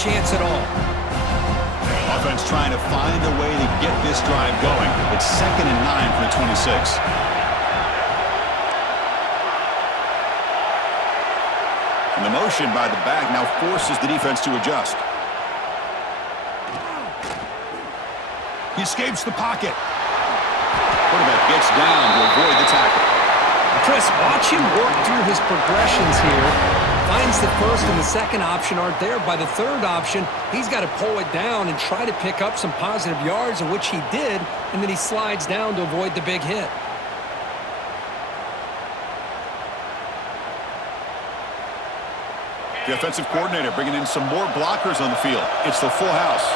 chance at all. Offense trying to find a way to get this drive going. It's 2nd and 9 for the 26. And the motion by the back now forces the defense to adjust. He escapes the pocket. Quarterback gets down to avoid the tackle. Chris, watch him work through his progressions here. Finds the first and the second option aren't there. By the third option, he's got to pull it down and try to pick up some positive yards, which he did, and then he slides down to avoid the big hit. The offensive coordinator bringing in some more blockers on the field. It's the full house.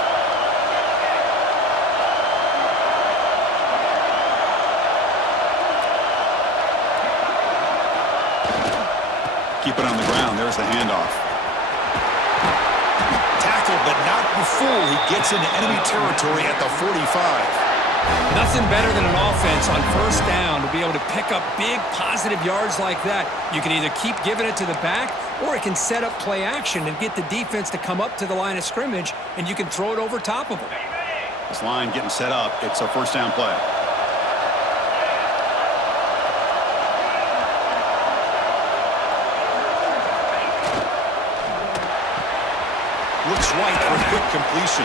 Keep it on the ground. There's the handoff. Tackled, but not before he gets into enemy territory at the 45. Nothing better than an offense on first down to be able to pick up big positive yards like that. You can either keep giving it to the back, or it can set up play action and get the defense to come up to the line of scrimmage, and you can throw it over top of them. This line getting set up. It's a first down play. Looks right for a quick completion.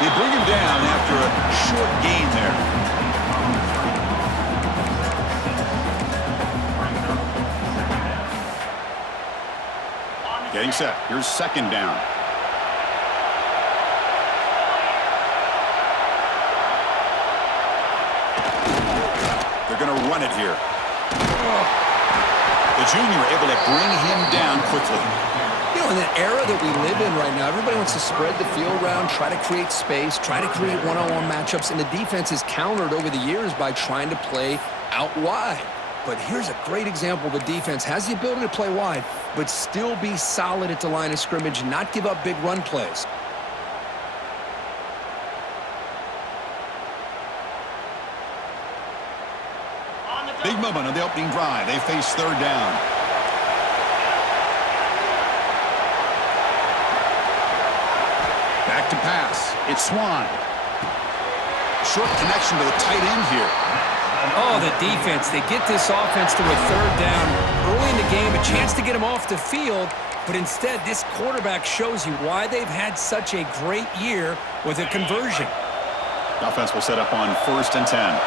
They bring him down after a short gain there. Getting set. Here's 2nd down. They're going to run it here. The junior able to bring him down quickly. You know, in the era that we live in right now, everybody wants to spread the field around, try to create space, try to create one-on-one matchups, and the defense is countered over the years by trying to play out wide. But here's a great example. The defense has the ability to play wide, but still be solid at the line of scrimmage, not give up big run plays. Big moment on the opening drive. They face 3rd down. Back to pass. It's Swan. Short connection to the tight end here. Oh, the defense. They get this offense to a 3rd down early in the game, a chance to get him off the field, but instead this quarterback shows you why they've had such a great year with a conversion. The offense will set up on 1st and 10.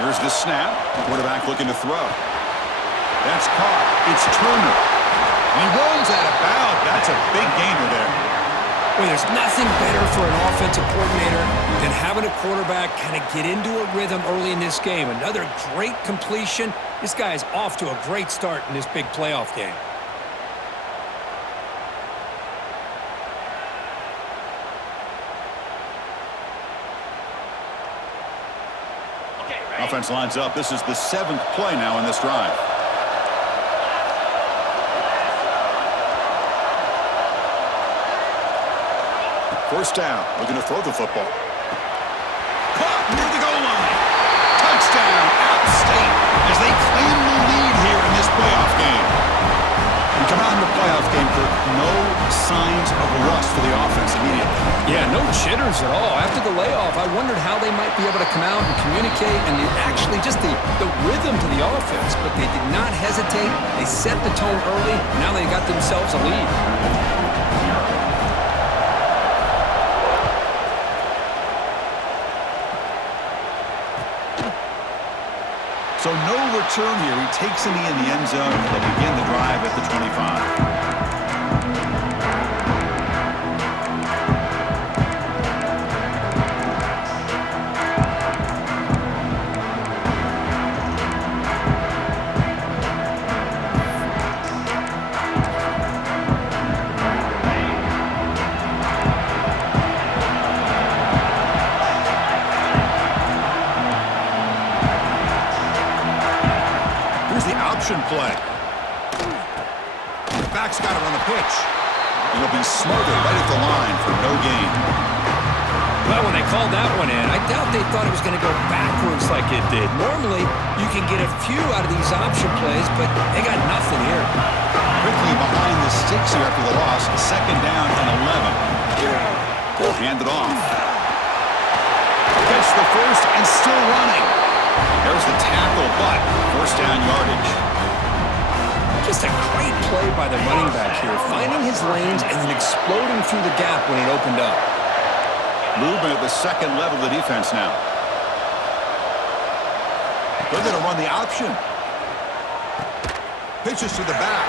Here's the snap. Quarterback looking to throw. That's caught. It's Turner. And he runs out of bounds. That's a big gainer there. Well, there's nothing better for an offensive coordinator than having a quarterback kind of get into a rhythm early in this game. Another great completion. This guy is off to a great start in this big playoff game. Offense lines up. This is the 7th play now in this drive. First down. Looking to throw the football. Caught near the goal line. Touchdown, App State, as they claim the lead here in this playoff game. We come out in the playoff game, Kirk. No signs of rust for the offense immediately. Yeah, no jitters at all. After the layoff, I wondered how they might be able to come out and communicate and actually just the rhythm to the offense. But they did not hesitate. They set the tone early. Now they got themselves a lead. So no return here. He takes it in the end zone. They'll begin the drive at the 25. Play. The back's got it on the pitch. It'll be smothered right at the line for no gain. Well, when they called that one in, I doubt they thought it was going to go backwards like it did. Normally, you can get a few out of these option plays, but they got nothing here. Quickly behind the here after the loss. Second down and 11. They'll hand it off. Gets the first and still running. There's the tackle, but first down yardage. Just a great play by the running back here, finding his lanes and then exploding through the gap when it opened up. Movement at the second level of the defense now. They're going to run the option. Pitches to the back.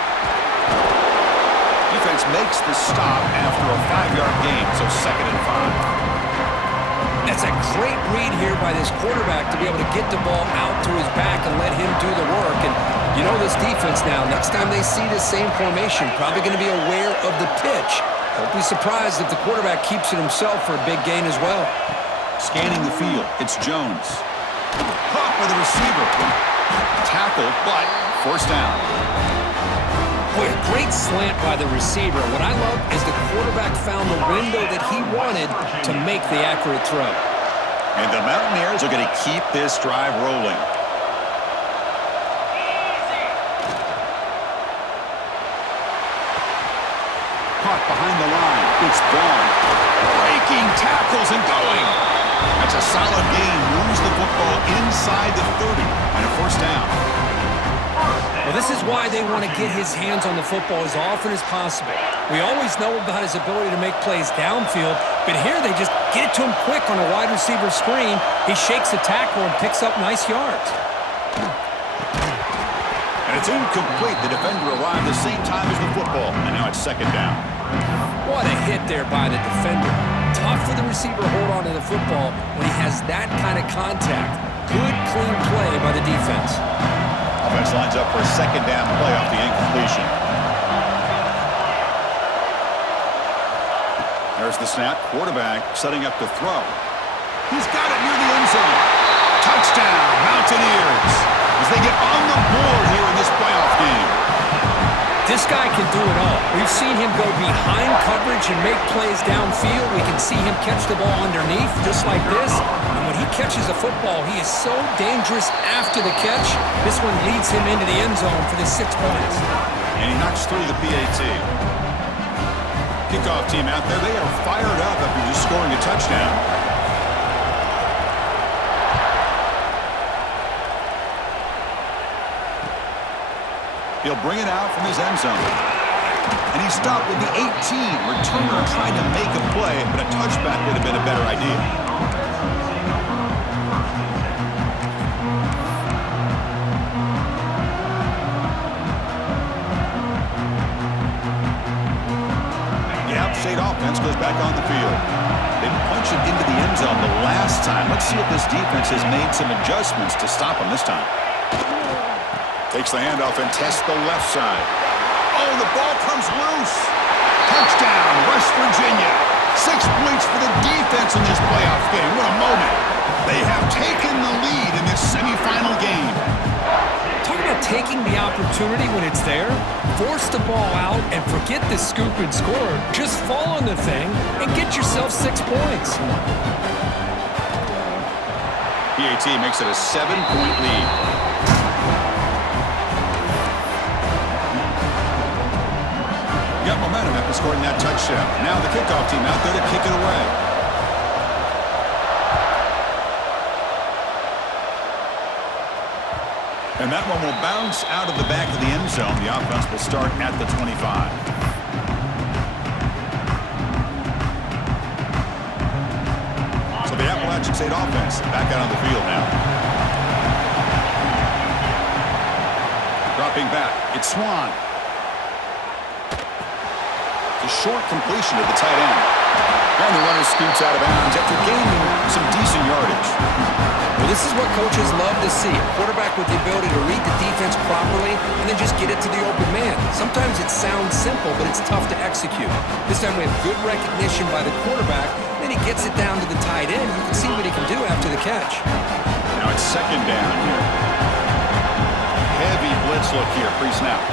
Defense makes the stop after a 5-yard gain, so second and 5. That's a great read here by this quarterback to be able to get the ball out to his back and let him do the work. And you know this defense now, next time they see this same formation, probably going to be aware of the pitch. Don't be surprised if the quarterback keeps it himself for a big gain as well. Scanning the field, it's Jones. Caught by the receiver. Tackled, but first down. Boy, a great slant by the receiver. What I love is the quarterback found the window that he wanted to make the accurate throw. And the Mountaineers are going to keep this drive rolling. Caught behind the line. It's Vaughn. Breaking tackles and going. That's a solid gain. Moves the football inside the 30 and a first down. Well, this is why they want to get his hands on the football as often as possible. We always know about his ability to make plays downfield, but here they just get it to him quick on a wide receiver screen. He shakes the tackle and picks up nice yards. And it's incomplete. The defender arrived the same time as the football, and now it's second down. What a hit there by the defender. Tough for the receiver to hold on to the football when he has that kind of contact. Good, clean play by the defense. Offense lines up for a second down play off the incompletion. There's the snap. Quarterback setting up to throw. He's got it near the end zone. Touchdown, Mountaineers, as they get on the board here in this playoff game. This guy can do it all. We've seen him go behind coverage and make plays downfield. We can see him catch the ball underneath, just like this. And when he catches a football, he is so dangerous after the catch. This one leads him into the end zone for the 6 points. And he knocks through the PAT. Kickoff team out there, they are fired up after just scoring a touchdown. He'll bring it out from his end zone. And he stopped with the 18. Returner trying to make a play, but a touchback would have been a better idea. The out-state offense goes back on the field. They punched it into the end zone the last time. Let's see if this defense has made some adjustments to stop them this time. Takes the handoff and tests the left side. Oh, the ball comes loose. Touchdown, West Virginia. 6 points for the defense in this playoff game. What a moment. They have taken the lead in this semifinal game. Talk about taking the opportunity when it's there. Force the ball out and forget the scoop and score. Just fall on the thing and get yourself 6 points. PAT makes it a 7-point lead. Got momentum after scoring that touchdown. Now the kickoff team out there to kick it away. And that one will bounce out of the back of the end zone. The offense will start at the 25. So the Appalachian State offense back out on the field now. Dropping back, it's Swan. The short completion of the tight end. And the runner scoots out of bounds after gaining some decent yardage. Well, this is what coaches love to see. A quarterback with the ability to read the defense properly and then just get it to the open man. Sometimes it sounds simple, but it's tough to execute. This time we have good recognition by the quarterback. Then he gets it down to the tight end. You can see what he can do after the catch. Now it's second down here. Heavy blitz look here, pre-snap.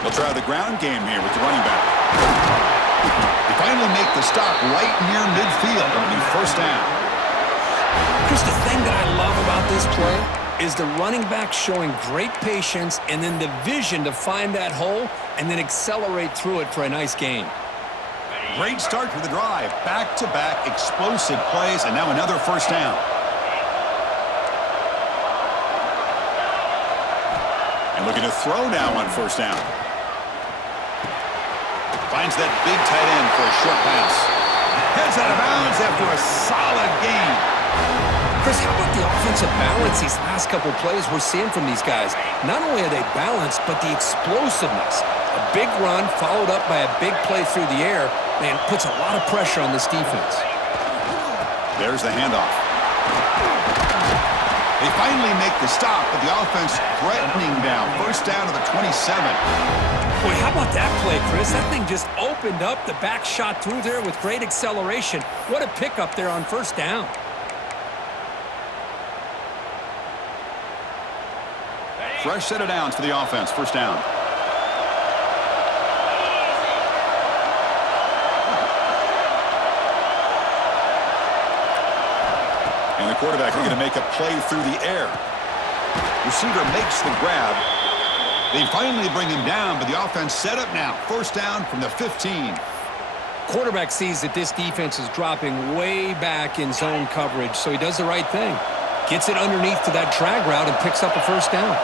They'll try the ground game here with the running back. They finally make the stop right near midfield. It'll be first down. Chris, the thing that I love about this play is the running back showing great patience and then the vision to find that hole and then accelerate through it for a nice gain. Great start for the drive. Back-to-back explosive plays, and now another first down. And looking to throw now on first down. Finds that big tight end for a short pass. Heads out of bounds after a solid gain. Chris, how about the offensive balance these last couple plays we're seeing from these guys? Not only are they balanced, but the explosiveness. A big run followed up by a big play through the air, man, puts a lot of pressure on this defense. There's the handoff. They finally make the stop, but the offense threatening down. First down to the 27. Boy, how about that play, Chris? That thing just opened up. The back shot through there with great acceleration. What a pickup there on first down. Fresh set of downs for the offense. First down. And the quarterback is going to make a play through the air. Receiver makes the grab. They finally bring him down, but the offense set up now. First down from the 15. Quarterback sees that this defense is dropping way back in zone coverage, so he does the right thing. Gets it underneath to that drag route and picks up a first down.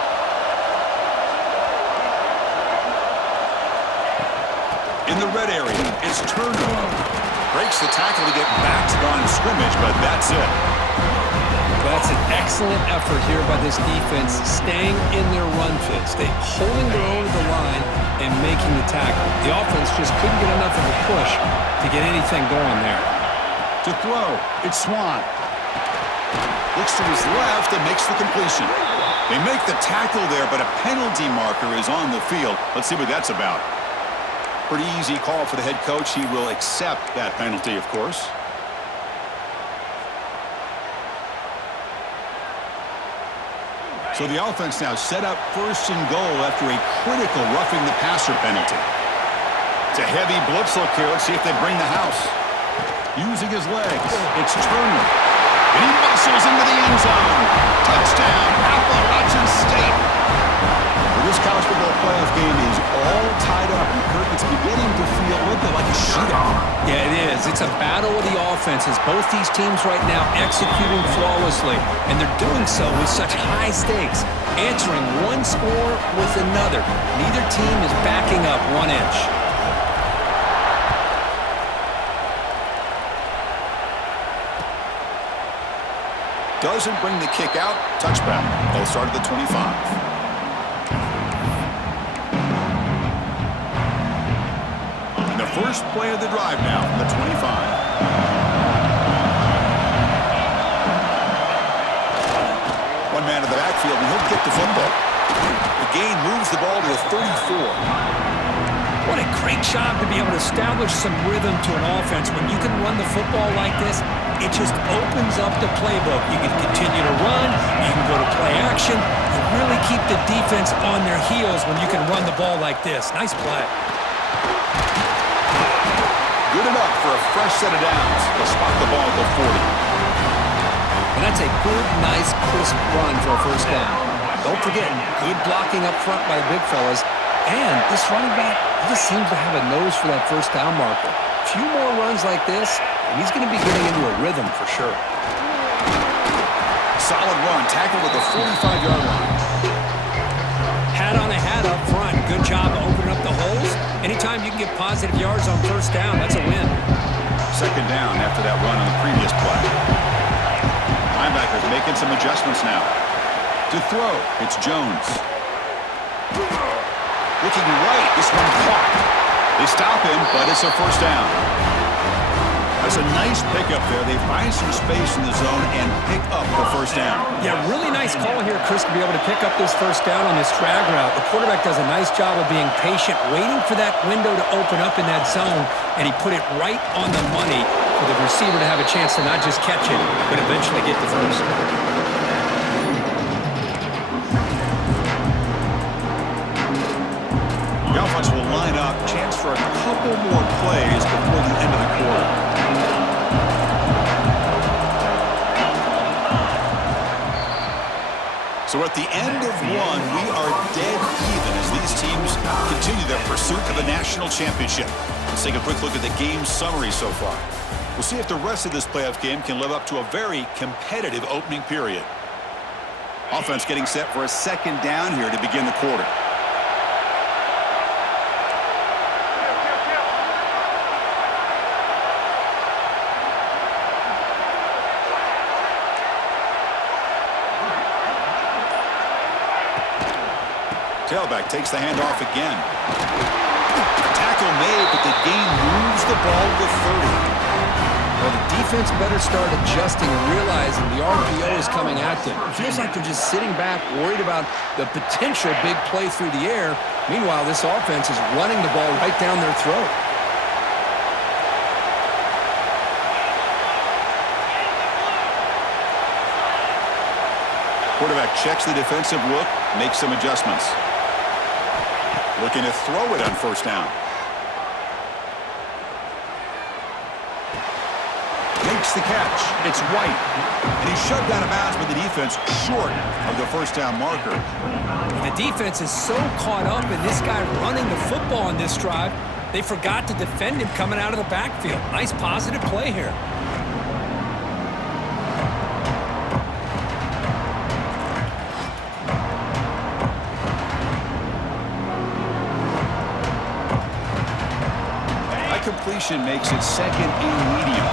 In the red area, it's Turner. Breaks the tackle to get back to the line of scrimmage, but that's it. That's an excellent effort here by this defense, staying in their run fit, holding their own at the line and making the tackle. The offense just couldn't get enough of a push to get anything going there. To throw, it's Swan. Looks to his left and makes the completion. They make the tackle there, but a penalty marker is on the field. Let's see what that's about. Pretty easy call for the head coach. He will accept that penalty, of course. So the offense now set up first and goal after a critical roughing the passer penalty. It's a heavy blitz look here. Let's see if they bring the house. Using his legs, it's Turner. And he muscles into the end zone. Touchdown, Appalachian State. Well, this college football playoff game is all tied up. And Kirk, it's beginning to feel a little bit like a shootout. Yeah, it is. It's a battle of the offenses. Both these teams right now executing flawlessly, and they're doing so with such high stakes, answering one score with another. Neither team is backing up 1 inch. Doesn't bring the kick out. Touchback. They'll start at the 25. And the first play of the drive now from the 25. One man in the backfield, and he'll get the football. The gain moves the ball to the 34. What a great job to be able to establish some rhythm to an offense. When you can run the football like this, it just opens up the playbook. You can continue to run. You can go to play action. You really keep the defense on their heels when you can run the ball like this. Nice play. Good enough for a fresh set of downs. They'll spot the ball at the 40. And that's a good, nice, crisp run for a first down. Don't forget, good blocking up front by the big fellas. And this running back just seems to have a nose for that first down marker. A few more runs like this, and he's going to be getting into a rhythm for sure. Solid run, tackled at the 45-yard line. Hat on a hat up front. Good job of opening up the holes. Anytime you can get positive yards on first down, that's a win. Second down after that run on the previous play. Linebackers making some adjustments now. To throw, it's Jones. Looking right, this one caught. They stop him, but it's a first down. That's a nice pickup there. They find some space in the zone and pick up the first down. Yeah, really nice call here, Chris, to be able to pick up this first down on this drag route. The quarterback does a nice job of being patient, waiting for that window to open up in that zone, and he put it right on the money for the receiver to have a chance to not just catch it, but eventually get the first. The offense will line up, chance for a couple more plays before the end of the quarter. So at the end of one, we are dead even as these teams continue their pursuit of a national championship. Let's take a quick look at the game summary so far. We'll see if the rest of this playoff game can live up to a very competitive opening period. Offense getting set for a second down here to begin the quarter. Tailback takes the handoff again. Tackle made, but the gain moves the ball to 30. Well, the defense better start adjusting and realizing the RPO is coming at them. It feels like they're just sitting back, worried about the potential big play through the air. Meanwhile, this offense is running the ball right down their throat. Quarterback checks the defensive look, makes some adjustments. Looking to throw it on first down. Makes the catch. It's White. And he's shoved out of bounds by the defense short of the first down marker. The defense is so caught up in this guy running the football on this drive, they forgot to defend him coming out of the backfield. Nice positive play here. Completion makes it second and medium.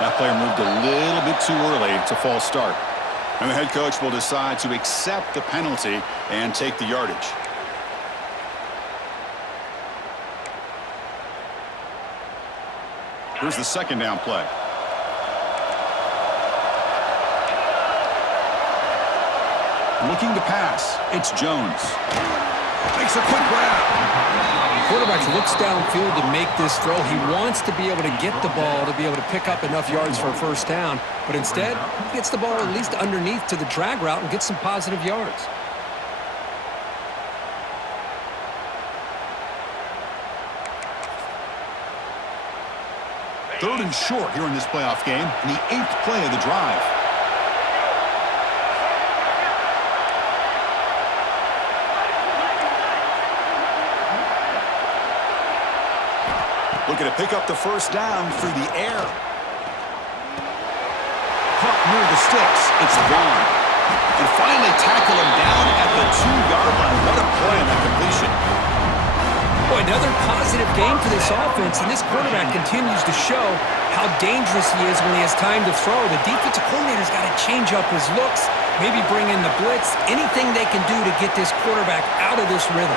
That player moved a little bit too early. It's a false start. And the head coach will decide to accept the penalty and take the yardage. Here's the second down play. Looking to pass. It's Jones. Makes a quick grab. The quarterback looks downfield to make this throw. He wants to be able to get the ball to be able to pick up enough yards for a first down. But instead, he gets the ball at least underneath to the drag route and gets some positive yards. Third and short here in this playoff game, and the 8th play of the drive. Looking to pick up the first down through the air. Caught near the sticks. It's Vaughn. And finally tackle him down at the 2-yard line. What a play on that completion. Boy, another positive game for this offense, and this quarterback continues to show how dangerous he is when he has time to throw. The defensive coordinator's got to change up his looks, maybe bring in the blitz, anything they can do to get this quarterback out of this rhythm.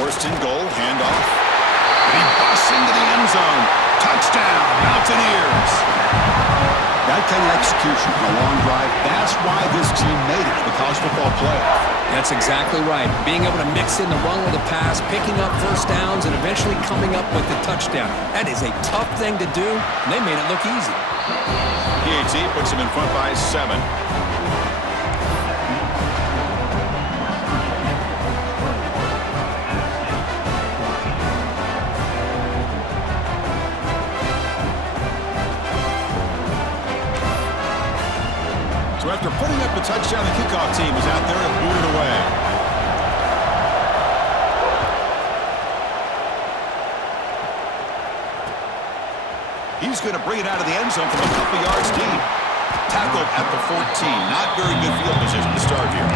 First and goal, handoff. And he busts into the end zone. Touchdown, Mountaineers. That kind of execution on a long drive, that's why this team made it to the college football playoff. That's exactly right. Being able to mix in the run with the pass, picking up first downs, and eventually coming up with the touchdown. That is a tough thing to do, and they made it look easy. PAT puts him in front by 7. So after putting up the touchdown, the kickoff team is out there and booted away. He's going to bring it out of the end zone from a couple yards deep. Tackled at the 14. Not very good field position to start here.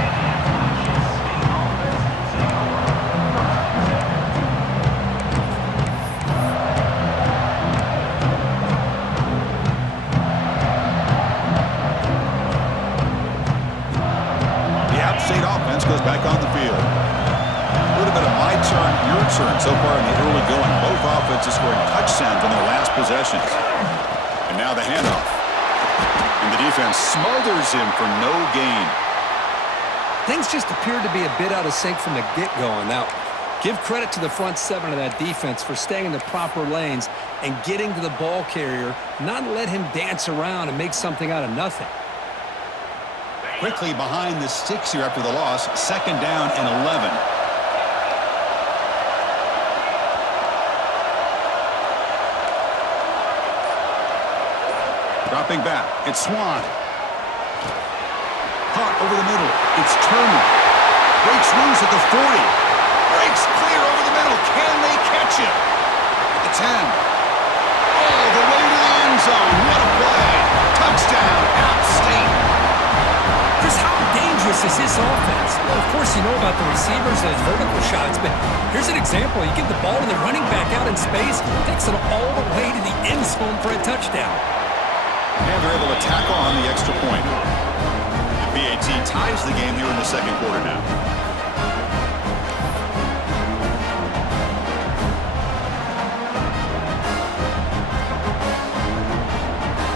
Goes back on the field. A little bit of my turn, your turn so far in the early going. Both offenses scoring touchdowns on their last possessions. And now the handoff. And the defense smothers him for no gain. Things just appeared to be a bit out of sync from the get-go on that one. Give credit to the front seven of that defense for staying in the proper lanes and getting to the ball carrier, not let him dance around and make something out of nothing. Quickly behind the sticks here after the loss. 2nd down and 11. Dropping back. It's Swan. Caught over the middle. It's Turner. Breaks loose at the 40. Breaks clear over the middle. Can they catch him? At the 10. All the way to the end zone. What a play. Touchdown, App State. Chris, how dangerous is this offense? Well, of course, you know about the receivers and his vertical shots, but here's an example. You give the ball to the running back out in space, takes it all the way to the end zone for a touchdown. And they're able to tackle on the extra point. The BAT ties the game here in the 2nd quarter now.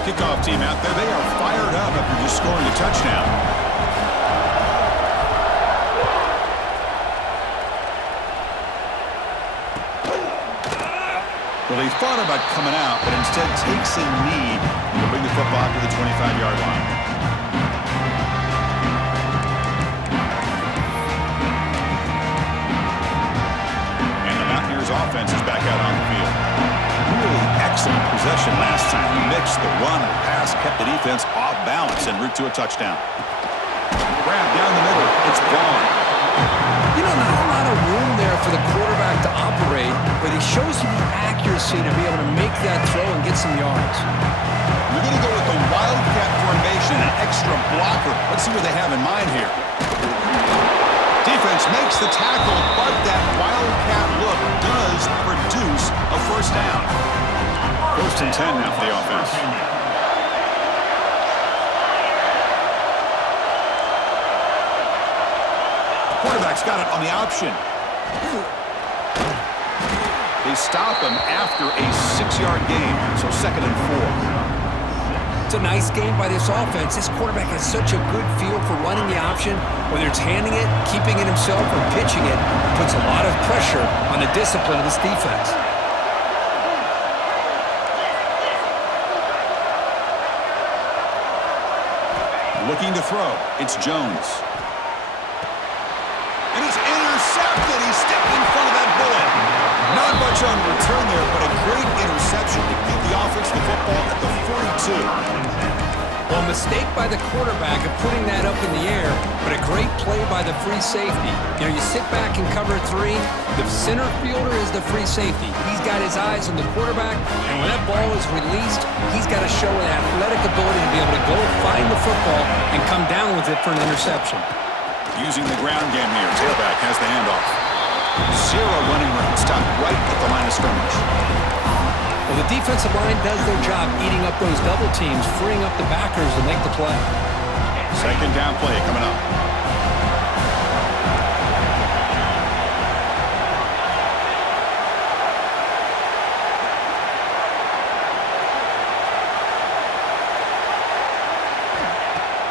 Kickoff team out there. They are fired up after just scoring a touchdown. Well, they thought about coming out, but instead takes a knee to bring the football to the 25-yard line. And the Mountaineers offense is back out on the field. Really excellent possession last time. He mixed the run and pass, kept the defense off balance en route to a touchdown. Grab down the middle. It's Vaughn. You know, not a lot of room there for the quarterback to operate, but he shows you the accuracy to be able to make that throw and get some yards. We're going to go with the Wildcat formation, an extra blocker. Let's see what they have in mind here. Defense makes the tackle, but that Wildcat look does produce a 1st down. 1st and 10 now for the offense. Quarterback's got it on the option. They stop him after a 6-yard gain, so 2nd and 4. It's a nice game by this offense. This quarterback has such a good feel for running the option, whether it's handing it, keeping it himself, or pitching it. Puts a lot of pressure on the discipline of this defense. Looking to throw. It's Jones. And he's intercepted. He stepped in front of that bullet. Not much on return there, but a great interception to give the offense the football at the 42. Well, a mistake by the quarterback of putting that up in the air, but a great play by the free safety. You know, you sit back and cover 3. The center fielder is the free safety. He's got his eyes on the quarterback, and when that ball is released, he's got to show an athletic ability to be able to go find the football and come down with it for an interception. Using the ground game here. Tailback has the handoff. 0 running room. Stopped right at the line of scrimmage. Well, the defensive line does their job eating up those double teams, freeing up the backers to make the play. 2nd down play coming up.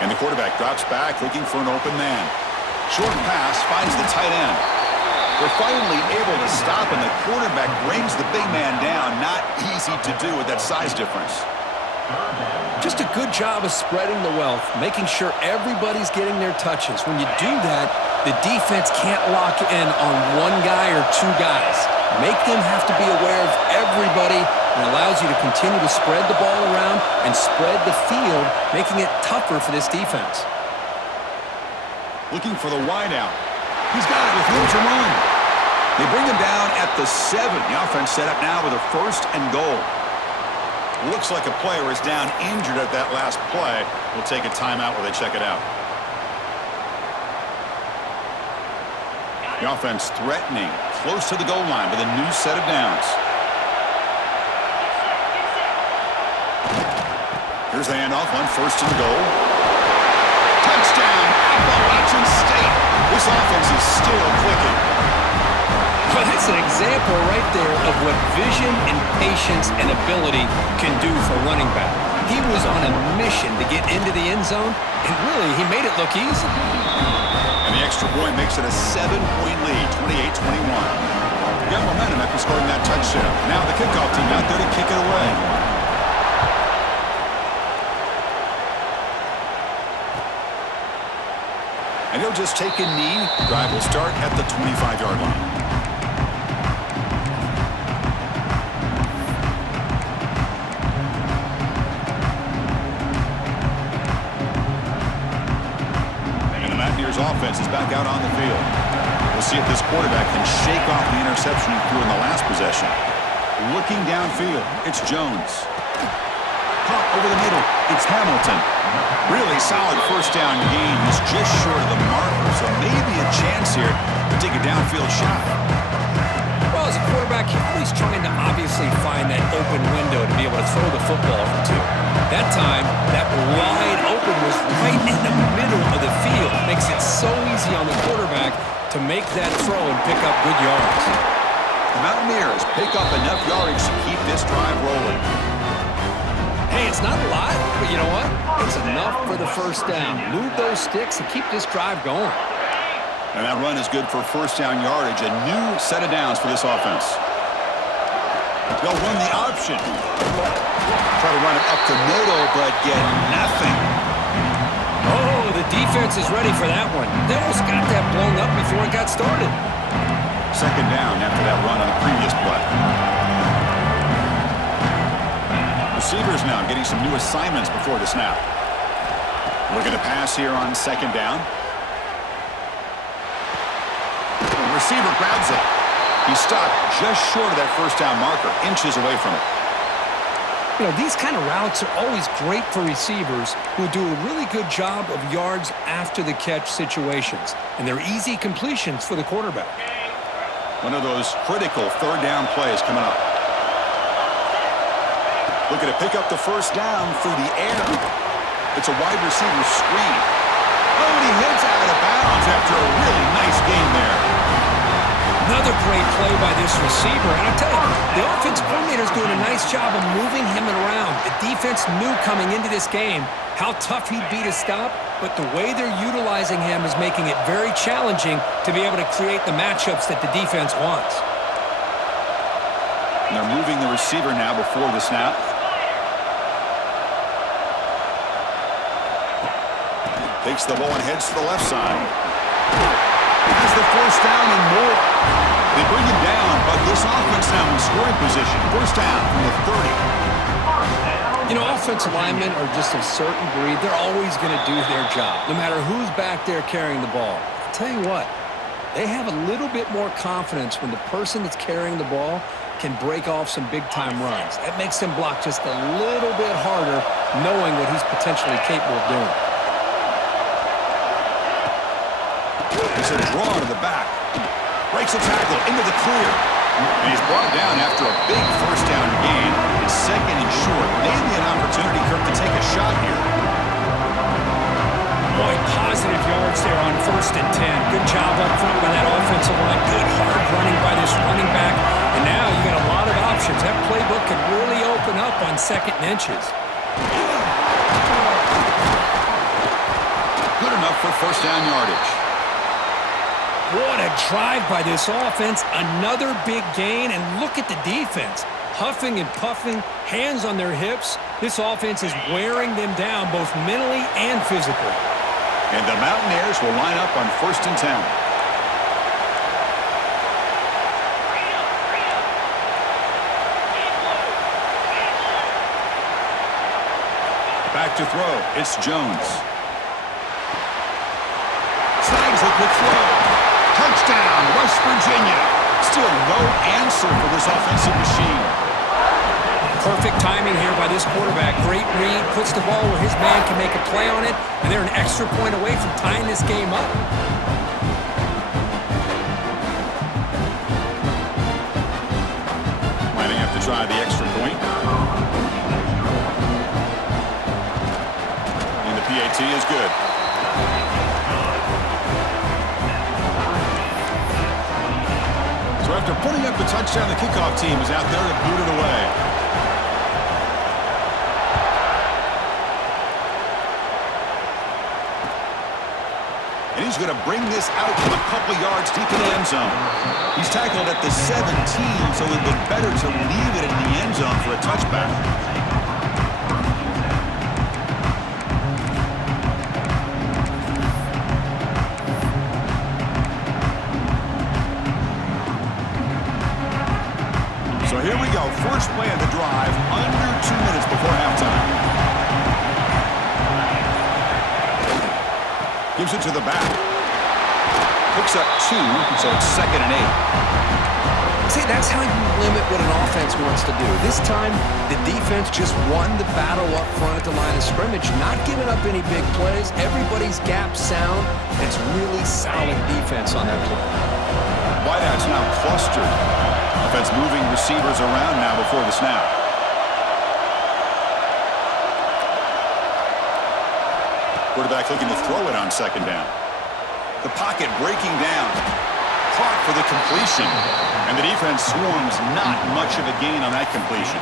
And the quarterback drops back looking for an open man. Short pass finds the tight end. They're finally able to stop, and the quarterback brings the big man down. Not easy to do with that size difference. Just a good job of spreading the wealth, making sure everybody's getting their touches. When you do that, the defense can't lock in on one guy or 2 guys. Make them have to be aware of everybody, and allows you to continue to spread the ball around and spread the field, making it tougher for this defense. Looking for the wideout. He's got it with room to run. They bring him down at the 7. The offense set up now with a 1st and goal. Looks like a player is down injured at that last play. We'll take a timeout while they check it out. The offense threatening, close to the goal line with a new set of downs. Here's the handoff on 1st and goal. Touchdown, Appalachian State. This offense is still clicking. Well, that's an example right there of what vision and patience and ability can do for a running back. He was on a mission to get into the end zone, and really, he made it look easy. And the extra point makes it a 7-point lead, 28-21. They got momentum after scoring that touchdown. Now the kickoff team out there to kick it away. And he'll just take a knee. Drive will start at the 25-yard line. Offense is back out on the field. We'll see if this quarterback can shake off the interception he threw in the last possession. Looking downfield, it's Jones. Caught over the middle, it's Hamilton. Really solid first down gain. He's just short of the marker, so maybe a chance here to take a downfield shot. Well, as a quarterback, you're always trying to obviously find that open window to be able to throw the football to. That time, that wide open was right in the middle of the field. Makes it so easy on the quarterback to make that throw and pick up good yards. The Mountaineers pick up enough yardage to keep this drive rolling. Hey, it's not a lot, but you know what? It's enough for the first down. Move those sticks and keep this drive going. And that run is good for first down yardage. A new set of downs for this offense. They'll run the option. Try to run it up the middle, but get nothing. Oh, the defense is ready for that one. They almost got that blown up before it got started. Second down after that run on the previous play. Receivers now getting some new assignments before the snap. Looking to pass here on second down. The receiver grabs it. He stopped just short of that first down marker, inches away from it. You know, these kind of routes are always great for receivers who do a really good job of yards after the catch situations. And they're easy completions for the quarterback. One of those critical third down plays coming up. Looking to pick up the first down through the air. It's a wide receiver screen. Oh, and he heads out of bounds after a really nice game there. Another great play by this receiver. And I tell you, the offense coordinator is doing a nice job of moving him around. The defense knew coming into this game how tough he'd be to stop, but the way they're utilizing him is making it very challenging to be able to create the matchups that the defense wants. And they're moving the receiver now before the snap. Takes the ball and heads to the left side. Has the first down and more. They bring him down, but this offense now in scoring position. First down from the 30. You know, offensive linemen are just a certain breed. They're always going to do their job, no matter who's back there carrying the ball. I'll tell you what, they have a little bit more confidence when the person that's carrying the ball can break off some big-time runs. That makes them block just a little bit harder, knowing what he's potentially capable of doing. It's a draw to the back. Breaks a tackle into the clear. And he's brought down after a big first down gain. It's second and short. Maybe an opportunity, Kirk, to take a shot here. Boy, positive yards there on 1st and 10. Good job up front by that offensive line. Good hard running by this running back. And now you got a lot of options. That playbook can really open up on 2nd and inches. Good enough for first down yardage. What a drive by this offense. Another big gain, and look at the defense. Huffing and puffing, hands on their hips. This offense is wearing them down both mentally and physically. And the Mountaineers will line up on 1st and 10. Back to throw. It's Jones. Snags a quick throw. Touchdown, West Virginia. Still no answer for this offensive machine. Perfect timing here by this quarterback. Great read, puts the ball where his man can make a play on it, and they're an extra point away from tying this game up. Lining up to try the extra point. And the PAT is good. So after putting up the touchdown, the kickoff team is out there to boot it away. And he's is going to bring this out from a couple yards deep in the end zone. He's tackled at the 17, so it would be better to leave it in the end zone for a touchback. So here we go. First play of the drive, under 2 minutes before halftime. Gives it to the back. Picks up 2, so it's 2nd and 8. See, that's how you limit what an offense wants to do. This time, the defense just won the battle up front at the line of scrimmage, not giving up any big plays. Everybody's gap sound. It's really solid defense on that play. Wideouts now clustered. Offense moving receivers around now before the snap. Quarterback looking to throw it on 2nd down. The pocket breaking down. Clock for the completion. And the defense swarms not much of a gain on that completion.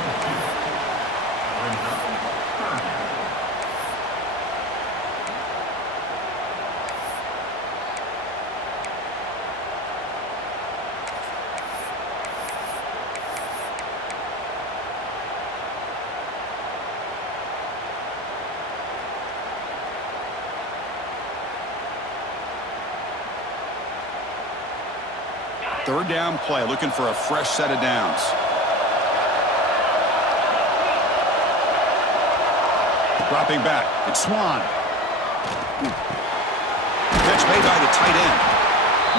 Third down play, looking for a fresh set of downs. Dropping back, it's Swan. Catch made by the tight end.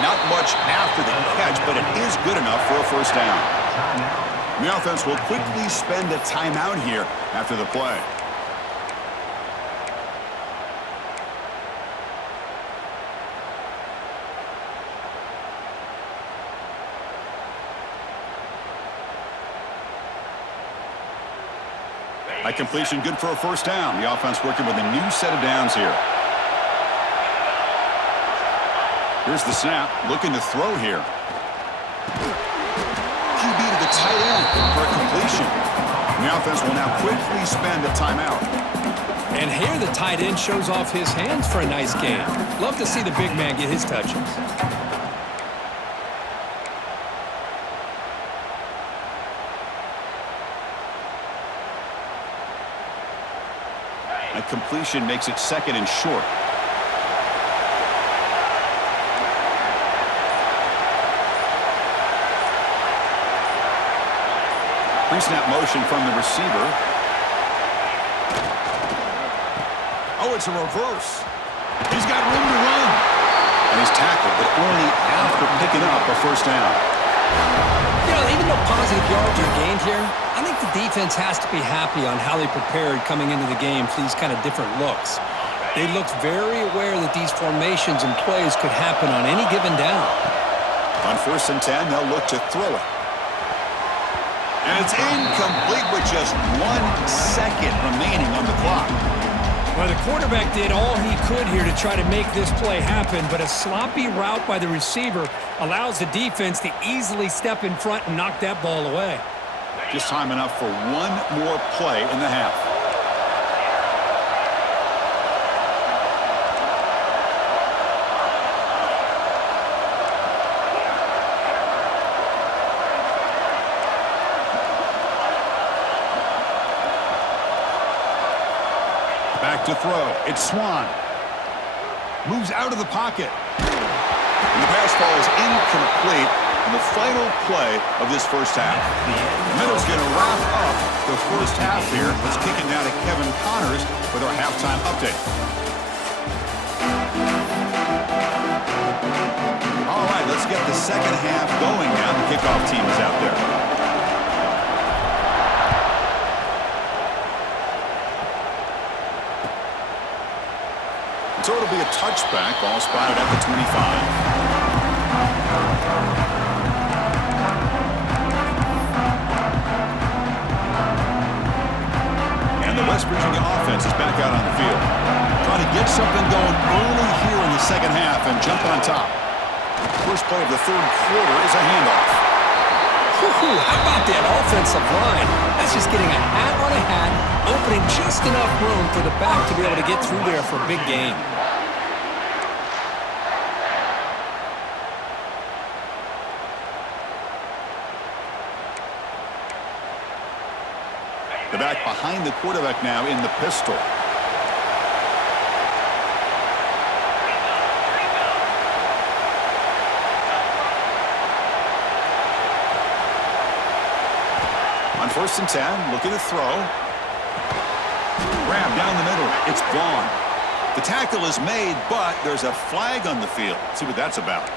Not much after the catch, but it is good enough for a first down. The offense will quickly spend a timeout here after the play. By completion, good for a first down. The offense working with a new set of downs here. Here's the snap, looking to throw here. QB to the tight end for a completion. The offense will now quickly spend a timeout. And here the tight end shows off his hands for a nice game. Love to see the big man get his touches. A completion makes it 2nd and short. Pre-snap motion from the receiver. Oh, it's a reverse. He's got room to run. And he's tackled, but only after picking up a first down. You know, even though positive yards are gained here, I think the defense has to be happy on how they prepared coming into the game for these kind of different looks. They looked very aware that these formations and plays could happen on any given down. On 1st and 10, they'll look to throw it. And it's incomplete with just 1 second remaining on the clock. Well, the quarterback did all he could here to try to make this play happen, but a sloppy route by the receiver allows the defense to easily step in front and knock that ball away. Just time enough for one more play in the half. Back to throw. It's Swan. Moves out of the pocket. And the pass ball is incomplete in the final play of this first half. The Meadows going to wrap up the first half here. Let's kick it now to Kevin Connors with our halftime update. All right, let's get the second half going now. The kickoff team is out there. So it'll be a touchback, ball spotted at the 25. And the West Virginia offense is back out on the field. Trying to get something going early here in the second half and jump on top. First play of the third quarter is a handoff. How about that offensive line? That's just getting a hat on a hat, opening just enough room for the back to be able to get through there for a big game. The back behind the quarterback now in the pistol. On 1st and 10, looking to throw. Grab down the middle. It's Vaughn. The tackle is made, but there's a flag on the field. Let's see what that's about.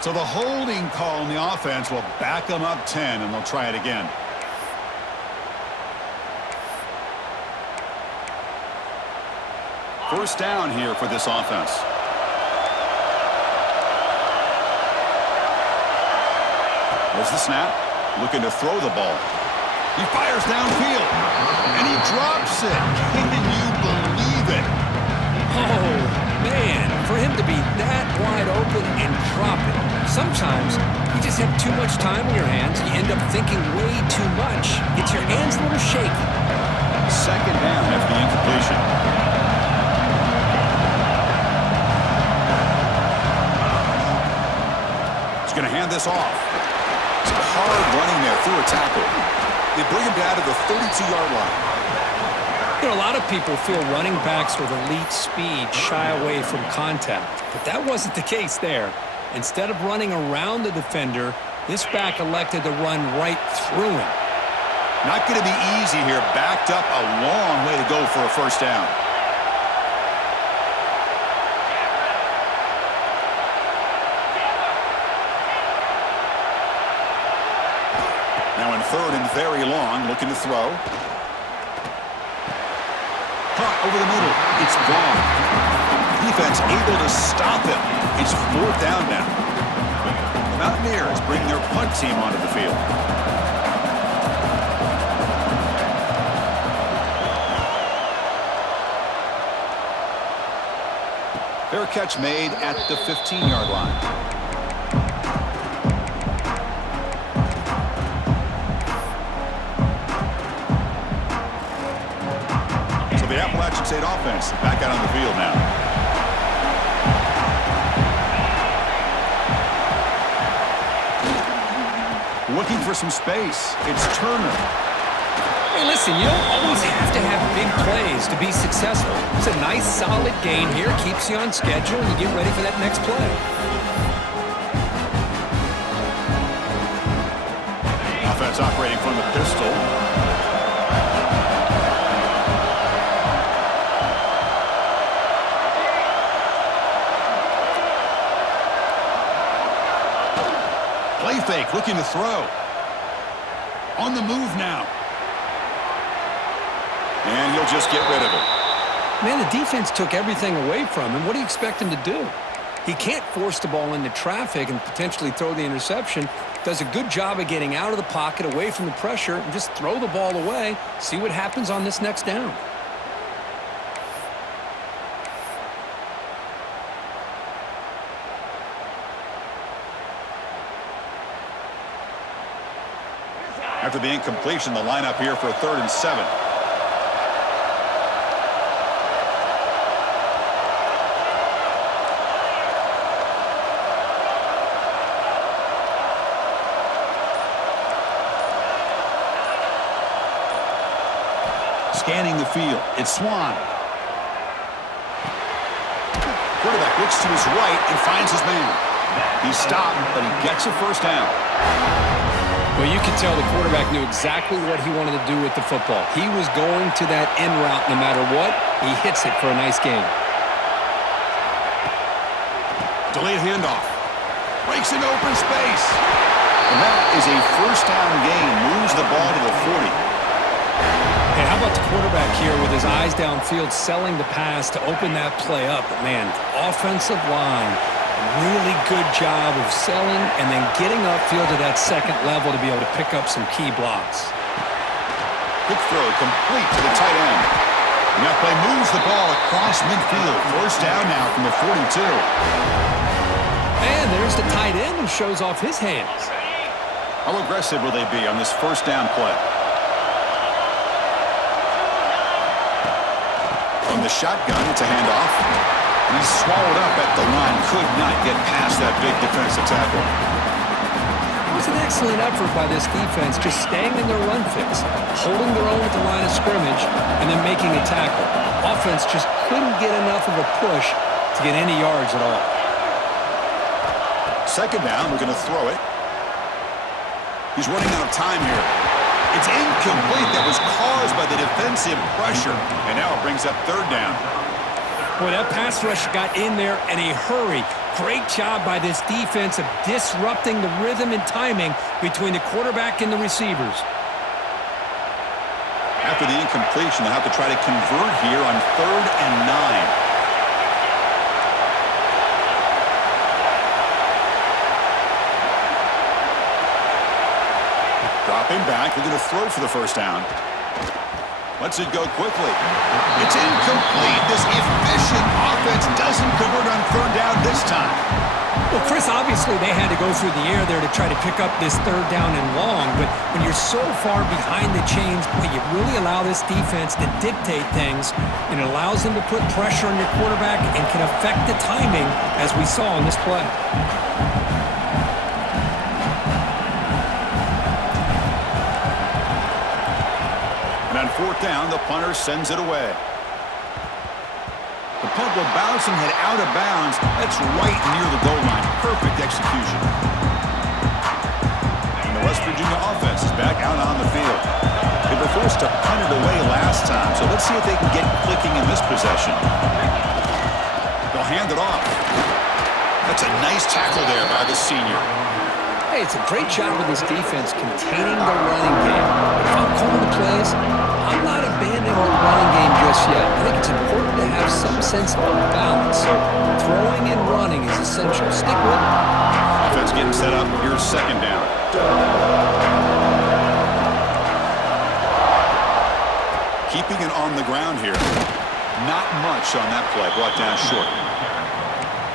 So the holding call on the offense will back them up 10, and they'll try it again. First down here for this offense. There's the snap. Looking to throw the ball. He fires downfield, and he drops it. Can you believe it? Oh, man, for him to be that wide open and drop it. Sometimes you just have too much time on your hands. You end up thinking way too much. Gets your hands a little shaky. Second down after the incompletion. He's going to hand this off. Some hard running there through a tackle. They bring him down to the 32-yard line. You know, a lot of people feel running backs with elite speed shy away from contact, but that wasn't the case there. Instead of running around the defender, this back elected to run right through him. Not going to be easy here. Backed up a long way to go for a first down. Now in 3rd and very long, looking to throw. Caught over the middle. It's Vaughn. Defense able to stop him. It's 4th down now. The Mountaineers bring their punt team onto the field. Fair catch made at the 15-yard line. The Appalachian State offense back out on the field now. Looking for some space. It's Turner. Hey, listen, you don't always have to have big plays to be successful. It's a nice, solid gain here. Keeps you on schedule, and you get ready for that next play. Offense operating from the pistol. Play fake, looking to throw. On the move now. And he'll just get rid of it. Man, the defense took everything away from him. What do you expect him to do? He can't force the ball into traffic and potentially throw the interception. Does a good job of getting out of the pocket, away from the pressure, and just throw the ball away. See what happens on this next down. After the incompletion, the lineup here for a 3rd and 7. Scanning the field. It's Swan. Quarterback looks to his right and finds his man. He's stopped, but he gets a first down. Well, you could tell the quarterback knew exactly what he wanted to do with the football. He was going to that in route no matter what. He hits it for a nice gain. Delayed handoff. Breaks into open space. And that is a first down gain. Moves the ball to the 40. Hey, how about the quarterback here with his eyes downfield selling the pass to open that play up? But, man, offensive line, really good job of selling and then getting upfield to that second level to be able to pick up some key blocks. Quick throw complete to the tight end. And that play moves the ball across midfield. First down now from the 42. And there's the tight end who shows off his hands. How aggressive will they be on this first down play? From the shotgun, it's a handoff. And he's swallowed up at the line. Could not get past that big defensive tackle. It was an excellent effort by this defense, just staying in their run fix, holding their own scrimmage and then making a tackle. Offense just couldn't get enough of a push to get any yards at all. Second down, we're going to throw it. He's running out of time here. It's incomplete. That was caused by the defensive pressure. And now it brings up third down. Boy, that pass rush got in there in a hurry. Great job by this defense of disrupting the rhythm and timing between the quarterback and the receivers. After the incompletion, they'll have to try to convert here on 3rd and 9. Dropping back, they're going to throw for the first down. Lets it go quickly. It's incomplete. This efficient offense doesn't convert on 3rd down this time. Well, Chris, obviously they had to go through the air there to try to pick up this 3rd down and long, but when you're so far behind the chains, boy, you really allow this defense to dictate things, and it allows them to put pressure on your quarterback and can affect the timing, as we saw in this play. On 4th down, the punter sends it away. The punt will bounce and head out of bounds. That's right near the goal line. Perfect execution. And the West Virginia offense is back out on the field. They were forced to punt it away last time, so let's see if they can get clicking in this possession. They'll hand it off. That's a nice tackle there by the senior. Hey, it's a great job of this defense containing the running game. But if I'm calling the plays, I'm not abandoning the running game just yet. I think it's important to have some sense of balance. So throwing and running is essential. Stick with it. Offense getting set up. Here's 2nd down. Keeping it on the ground here. Not much on that play. Brought down short.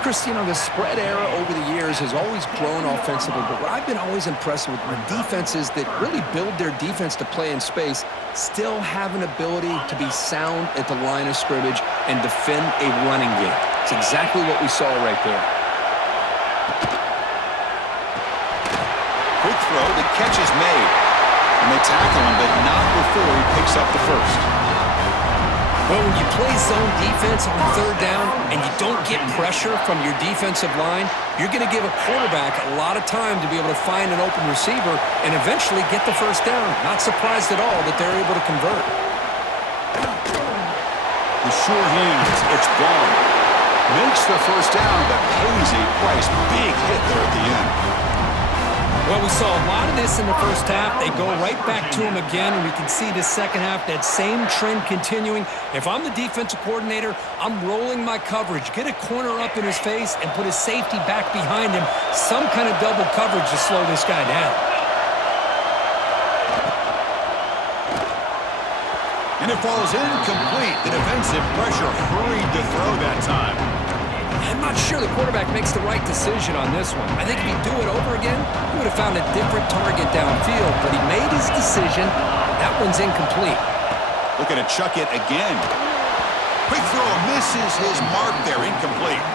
Chris, you know, the spread era over the years has always grown offensively, but what I've been always impressed with are defenses that really build their defense to play in space, still have an ability to be sound at the line of scrimmage and defend a running game. It's exactly what we saw right there. Quick throw, the catch is made. And they tackle him, but not before he picks up the first. Well, when you play zone defense on 3rd down and you don't get pressure from your defensive line, you're going to give a quarterback a lot of time to be able to find an open receiver and eventually get the first down. Not surprised at all that they're able to convert. The sure hands, it's Vaughn. Makes the first down, but pays a price. Big hit there at the end. Well, we saw a lot of this in the first half. They go right back to him again, and we can see the second half, that same trend continuing. If I'm the defensive coordinator, I'm rolling my coverage. Get a corner up in his face and put his safety back behind him. Some kind of double coverage to slow this guy down. And it falls incomplete. The defensive pressure hurried to throw that time. I'm not sure the quarterback makes the right decision on this one. I think if he'd do it over again, he would have found a different target downfield, but he made his decision. That one's incomplete. Looking to chuck it again. Quick throw misses his mark there, incomplete.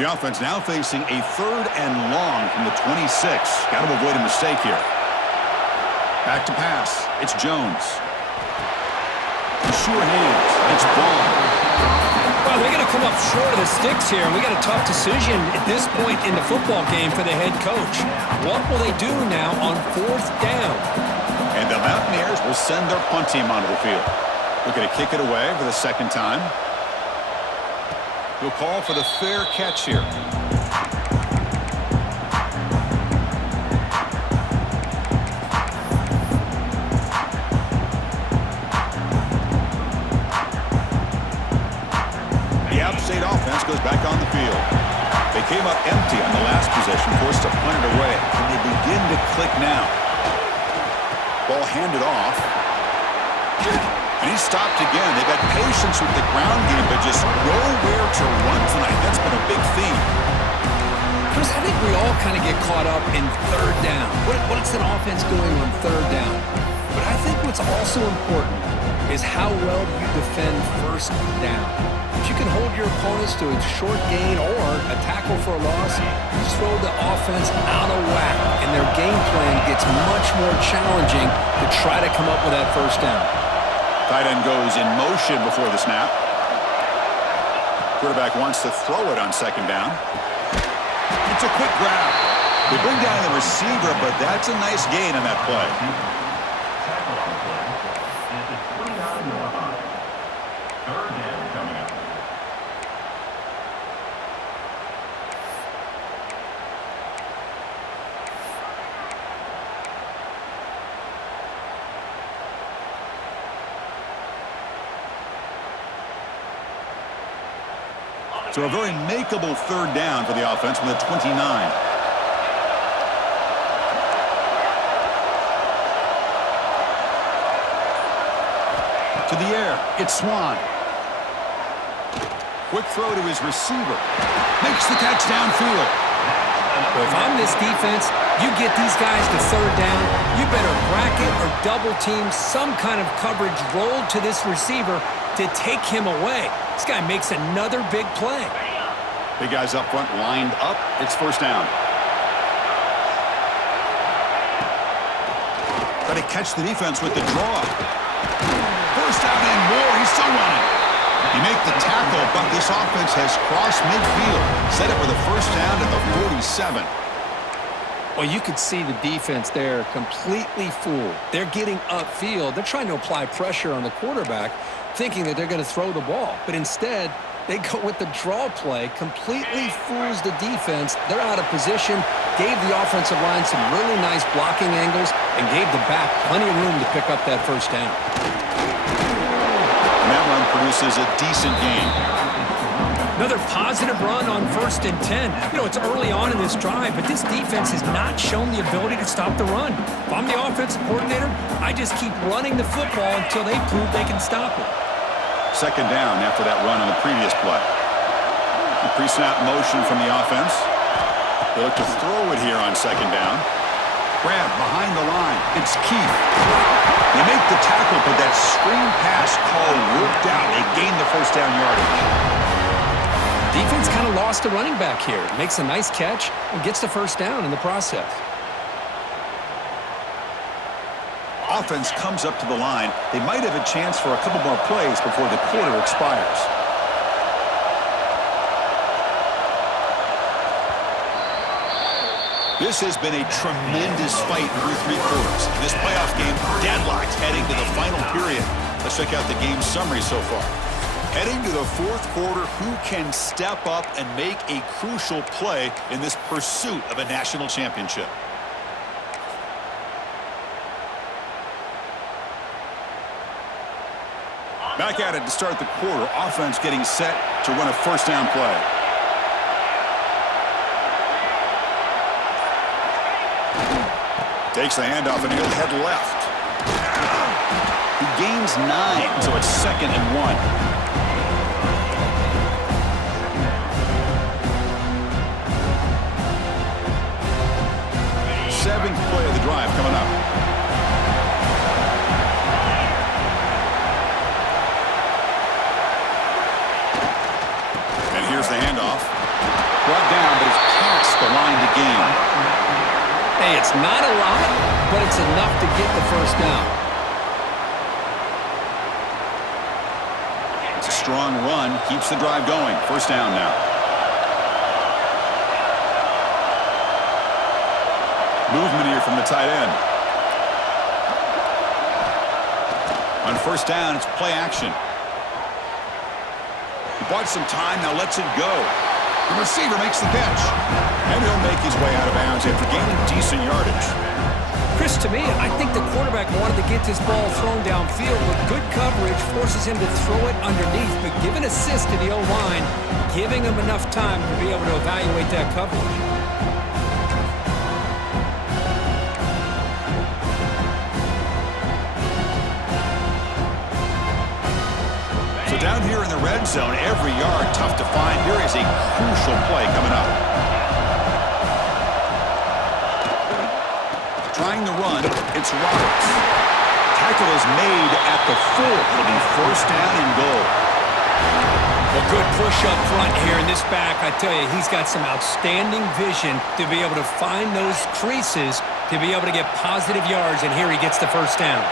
The offense now facing a 3rd and long from the 26. Got to avoid a mistake here. Back to pass. It's Jones. Sure hands. It's Vaughn. Well, they're going to come up short of the sticks here, and we got a tough decision at this point in the football game for the head coach. What will they do now on 4th down? And the Mountaineers will send their punt team onto the field. Looking to kick it away for the 2nd time. He'll call for the fair catch here. The App State offense goes back on the field. They came up empty on the last possession, forced to punt it away. And they begin to click now. Ball handed off. And he's stopped again. They've had patience with the ground game, but just nowhere to run tonight. That's been a big theme. Chris, I think we all kind of get caught up in third down. What's an offense doing on third down? But I think what's also important is how well you defend first down. If you can hold your opponents to a short gain or a tackle for a loss, you throw the offense out of whack, and their game plan gets much more challenging to try to come up with that first down. Tight end goes in motion before the snap. Quarterback wants to throw it on second down. It's a quick grab. They bring down the receiver, but that's a nice gain on that play. So a very makeable third down for the offense from the 29. To the air, it's Swan. Quick throw to his receiver. Makes the catch downfield. Well, if I'm this defense, you get these guys to third down, you better bracket or double team some kind of coverage rolled to this receiver to take him away. This guy makes another big play. Big guys up front lined up. It's first down. Got to catch the defense with the draw. First down and more. He's still running. He make the tackle, but this offense has crossed midfield. Set it with a first down at the 47. Well, you could see the defense there completely fooled. They're getting upfield. They're trying to apply pressure on the quarterback, thinking that they're going to throw the ball. But instead, they go with the draw play, completely fools the defense. They're out of position, gave the offensive line some really nice blocking angles, and gave the back plenty of room to pick up that first down. And that run produces a decent gain. Another positive run on 1st and 10. You know, it's early on in this drive, but this defense has not shown the ability to stop the run. If I'm the offensive coordinator, I just keep running the football until they prove they can stop it. Second down after that run on the previous play. The pre-snap motion from the offense. They look to throw it here on second down. Grab behind the line. It's Keith. They make the tackle, but that screen pass call worked out. They gain the first down yardage. Defense kind of lost a running back here. Makes a nice catch and gets the first down in the process. Offense comes up to the line. They might have a chance for a couple more plays before the quarter expires. This has been a tremendous fight through three quarters. In this playoff game, deadlocked heading to the final period. Let's check out the game summary so far. Heading to the fourth quarter, who can step up and make a crucial play in this pursuit of a national championship? Back at it to start the quarter. Offense getting set to run a first down play. Takes the handoff and he'll head left. He gains 9, so it's 2nd and 1. Seventh play of the drive coming up. And here's the handoff. Brought down, but it's past the line to gain. Hey, it's not a lot, but it's enough to get the first down. It's a strong run. Keeps the drive going. First down now. Movement here from the tight end. On first down, it's play action. He bought some time, now lets it go. The receiver makes the catch. And he'll make his way out of bounds after gaining decent yardage. Chris, to me, I think the quarterback wanted to get this ball thrown downfield, but good coverage forces him to throw it underneath. But give an assist to the O-line, giving him enough time to be able to evaluate that coverage. Down here in the red zone, every yard tough to find. Here is a crucial play coming up. Trying to run, it's Roberts. Tackle is made at the 4. It'll be first down and goal. Well, good push up front here in this back. I tell you, he's got some outstanding vision to be able to find those creases, to be able to get positive yards, and here he gets the first down.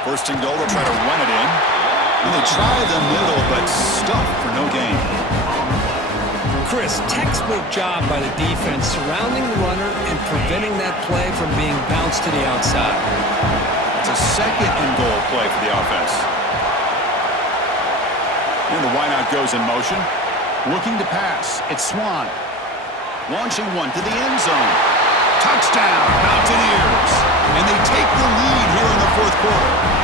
First and goal, they'll try to run it in. And they try the middle, but stuffed for no gain. Chris, textbook job by the defense surrounding the runner and preventing that play from being bounced to the outside. It's a second and goal play for the offense. And the wideout goes in motion. Looking to pass. It's Swan. Launching one to the end zone. Touchdown, Mountaineers. And they take the lead here in the fourth quarter.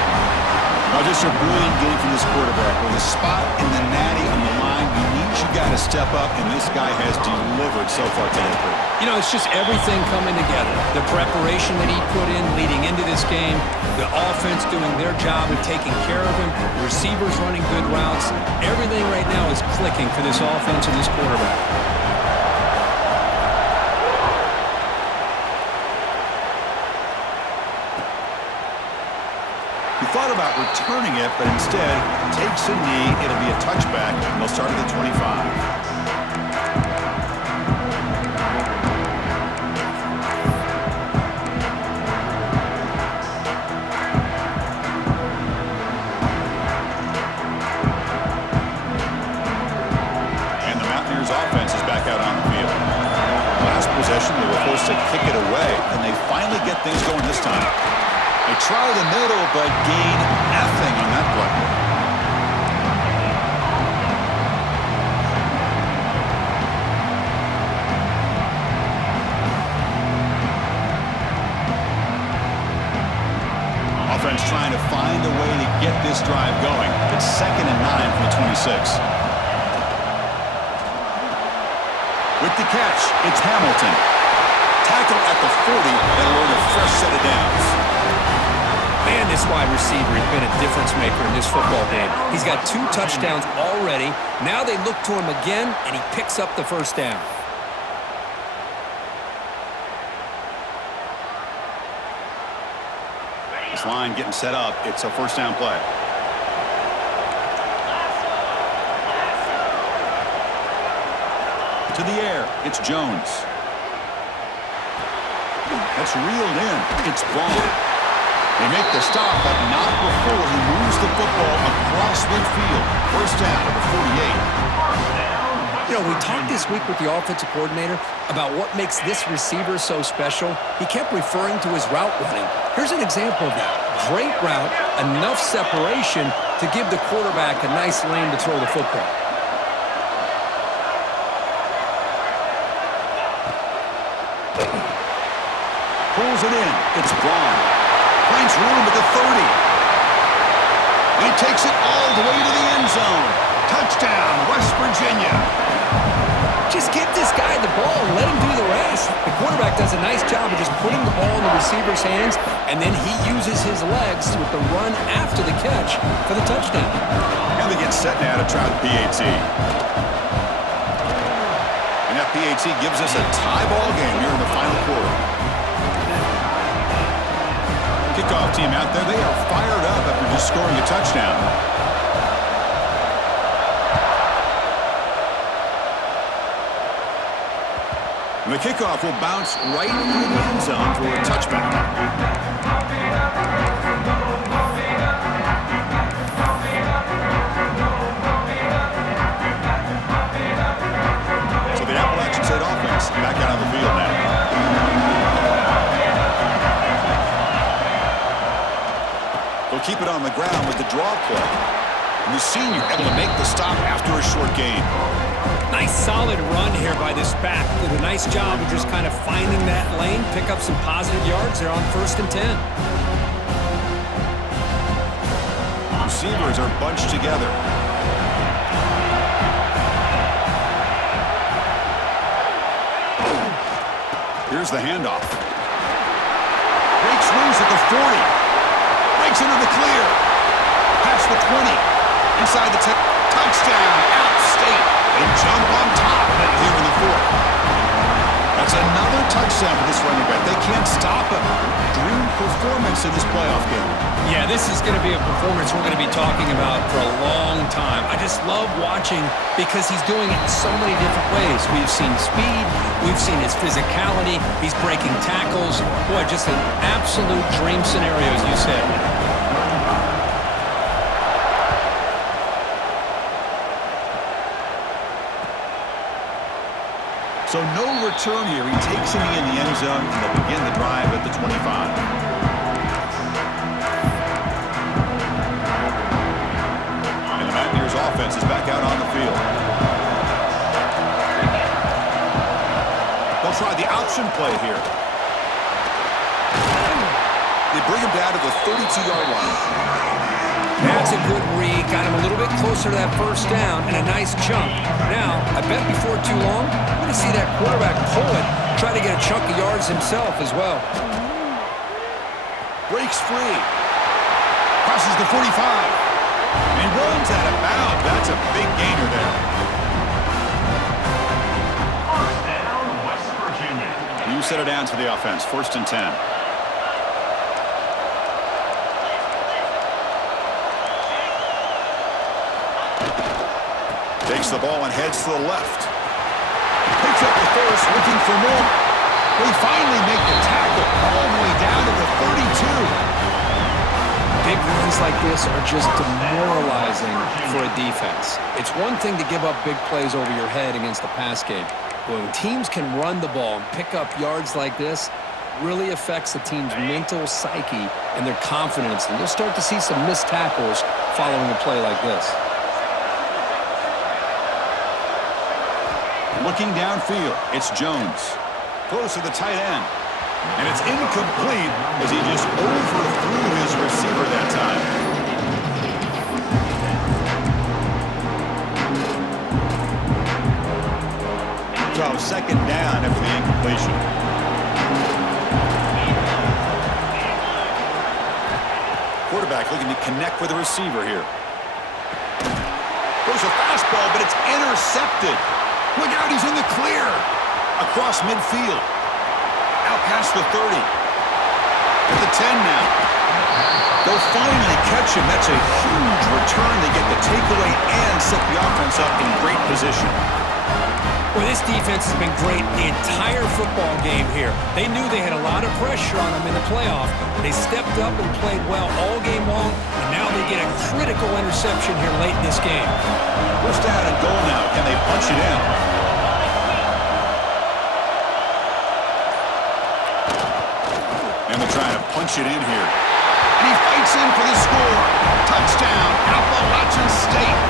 Now just a brilliant game from this quarterback. With a spot in the natty on the line, you got to step up, and this guy has delivered so far today. You know, it's just everything coming together. The preparation that he put in leading into this game, the offense doing their job and taking care of him, the receivers running good routes. Everything right now is clicking for this offense and this quarterback. He thought about returning it, but instead takes a knee. It'll be a touchback, and they'll start at the 25. And the Mountaineers offense is back out on the field. Last possession, they were forced to kick it away, and they finally get things going this time. They try the middle, but gain nothing on that play. Offense trying to find a way to get this drive going. It's 2nd and 9 from the 26. With the catch, it's Hamilton. Tackle at the 40, and earn a fresh set of downs. Man, this wide receiver has been a difference maker in this football game. He's got 2 touchdowns already. Now they look to him again, and he picks up the first down. This line getting set up. It's a first down play. To the air. It's Jones. That's reeled in. It's Vaughn. They make the stop, but not before he moves the football across midfield. First down at the 48. You know, we talked this week with the offensive coordinator about what makes this receiver so special. He kept referring to his route running. Here's an example of that. Great route, enough separation to give the quarterback a nice lane to throw the football. Pulls it in. It's Vaughn. Finds room at the 30. And he takes it all the way to the end zone. Touchdown, West Virginia. Just give this guy the ball and let him do the rest. The quarterback does a nice job of just putting the ball in the receiver's hands, and then he uses his legs with the run after the catch for the touchdown. And they get set now to try the PAT. And that PAT gives us a tie ball game here in the final quarter. Kickoff team out there, they are fired up after just scoring a touchdown. And the kickoff will bounce right through the end zone for a touchback. So the Appalachian State offense back out on the field now. They'll keep it on the ground with the draw play. And the senior able to make the stop after a short gain. Nice solid run here by this back. Did a nice job of just kind of finding that lane, pick up some positive yards. They're on 1st and 10. Receivers are bunched together. Here's the handoff. Breaks loose at the 40. Breaks into the clear. Past the 20. Inside the 10. Touchdown. Out state. They jump on top of it here in the fourth. That's another touchdown for this running back. They can't stop him. Dream performance in this playoff game. Yeah, this is going to be a performance we're going to be talking about for a long time. I just love watching because he's doing it in so many different ways. We've seen speed. We've seen his physicality. He's breaking tackles. Boy, just an absolute dream scenario, as you said. So no return here. He takes it in the end zone, and they'll begin the drive at the 25. And the Mountaineers offense is back out on the field. They'll try the option play here. They bring him down to the 32-yard line. That's a good read. Got him a little bit closer to that first down and a nice jump. Now, I bet before too long, we're going to see that quarterback pull it, try to get a chunk of yards himself as well. Breaks free. Crosses the 45. And runs out of bounds. That's a big gainer there. First down, West Virginia. New set of downs for the offense. 1st and 10. Takes the ball and heads to the left. Picks up the first, looking for more. They finally make the tackle all the way down to the 32. Big runs like this are just demoralizing for a defense. It's one thing to give up big plays over your head against the pass game. But when teams can run the ball and pick up yards like this, really affects the team's mental psyche and their confidence. And you'll start to see some missed tackles following a play like this. Looking downfield, it's Jones. Close to the tight end. And it's incomplete as he just overthrew his receiver that time. So 2nd down after the incompletion. Quarterback looking to connect with the receiver here. There's a fastball, but it's intercepted. Look out, he's in the clear. Across midfield. Out past the 30. At the 10 now. They'll finally catch him. That's a huge return. They get the takeaway and set the offense up in great position. Well, this defense has been great the entire football game here. They knew they had a lot of pressure on them in the playoff. They stepped up and played well all game long, and now they get a critical interception here late in this game. 1st down and goal now. Can they punch it in? And they're trying to punch it in here. And he fights in for the score. Touchdown, Appalachian State.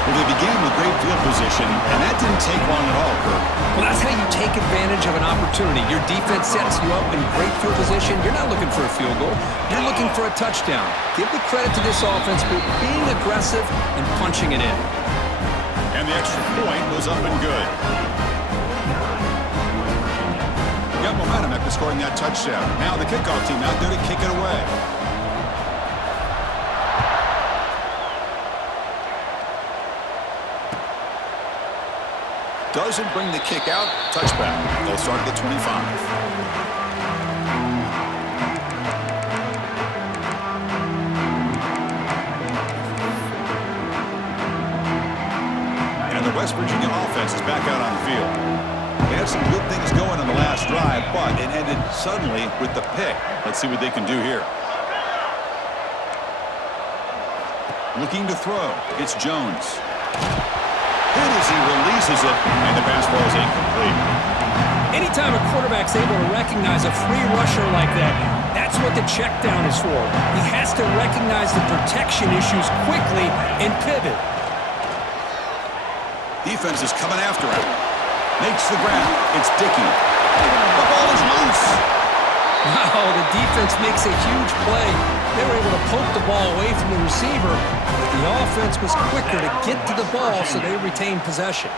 Well, they began with great field position, and that didn't take long at all, Kirk. Well, that's how you take advantage of an opportunity. Your defense sets you up in great field position. You're not looking for a field goal. You're looking for a touchdown. Give the credit to this offense for being aggressive and punching it in. And the extra point was up and good. Got momentum after scoring that touchdown. Now the kickoff team out there to kick it away. Doesn't bring the kick out. Touchback. They'll start at the 25. And the West Virginia offense is back out on the field. They had some good things going on the last drive, but it ended suddenly with the pick. Let's see what they can do here. Looking to throw. It's Jones. Hit as he releases it, and the pass ball is incomplete. Anytime a quarterback's able to recognize a free rusher like that, that's what the check down is for. He has to recognize the protection issues quickly and pivot. Defense is coming after him. Makes the grab. It's Dickey. The ball is loose. Wow, the defense makes a huge play. They were able to poke the ball away from the receiver, but the offense was quicker to get to the ball, so they retained possession.